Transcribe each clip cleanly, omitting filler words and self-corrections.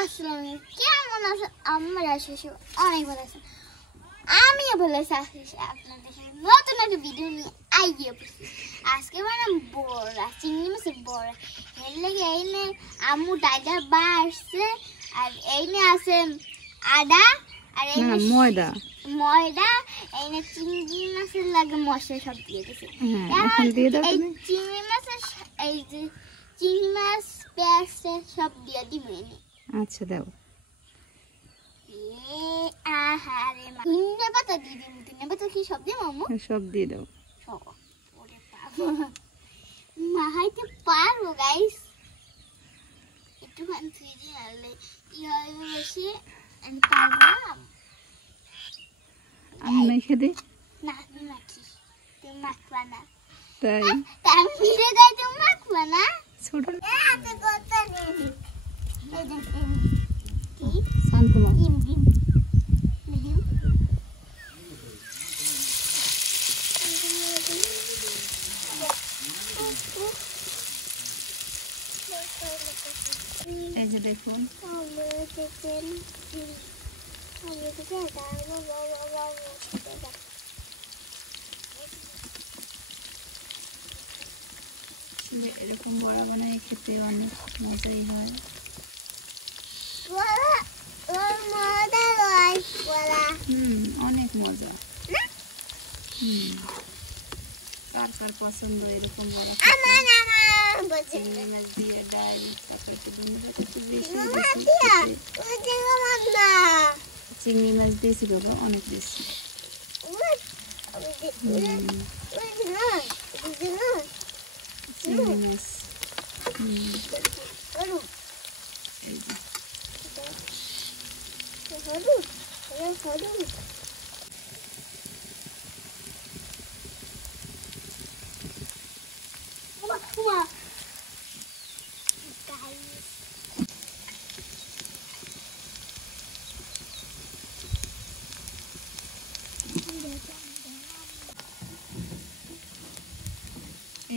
আসসালামু আলাইকুম, কেমন আছেন? আমরা শ্বশুর অনেক ভালো আছেন, আমিও ভালো আছি। আপনাদের নতুন একটা ভিডিও নিয়ে আইয়ে পড়ছি। আজকে বানাম বড়া, চিংড়ি মাছের বড়া। এর লেগে এইনে আম্মু ডাইডা বাড়ছে, আর এইনে আছে আদা, আর এইনে ময়দা ময়দা, এইনে চিংড়ি মাছের লাগে মশলা সব দিয়ে দিছে। এখন দিয়ে দাও তুমি। চিংড়ি মাছের এই যে চিংড়ি মাছ পেঁয়াজ সব দিয়ে দিব এনে। আচ্ছা দাও। আহারে মা, ধনে পাতা দিয়ে দিন। ধনে পাতা কি সব দিয়ে মামু? সব দিয়ে দাও। সব ওরে বাবা, মাহাইতে পারবো গাইস। একটুখানি থুই দিয়ে আনলে কি হবে বেশি, আমি পারবো না। আমি মেখে দিই। না আমি মাখি, তুমি মাখবা না। তাই আমি ভিডিও গাই, তুমি মাখবা না। ছোট হাতে কথা নেই। এই দেখেন কি শান্তমা। ডিম ডিম ডিম। এই যে দেখুন, এরকম বড়া বানায় খেতে অনেক মজাই হয়। অনেক মজা। কার কার পছন্দ এরকম বড়া? চিংড়ি মাছ দিয়ে ডাল, তারপরে একটু ধনে পাতা একটু বেশি চিংড়ি মাছ দিয়েছি বাবা, অনেক বেশি। চিংড়ি মাছ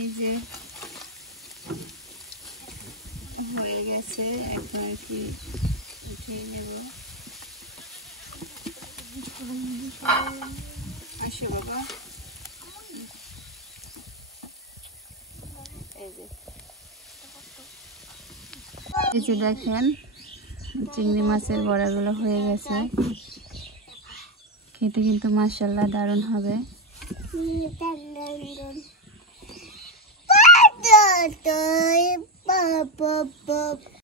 এই যে এই যে হয়ে গেছে। এখন আর কি উঠিয়ে নেব। আসো বাবা। এই যে দেখেন, চিংড়ি মাছের বড়াগুলো হয়ে গেছে। খেতে কিন্তু মাশাআল্লাহ দারুণ হবে।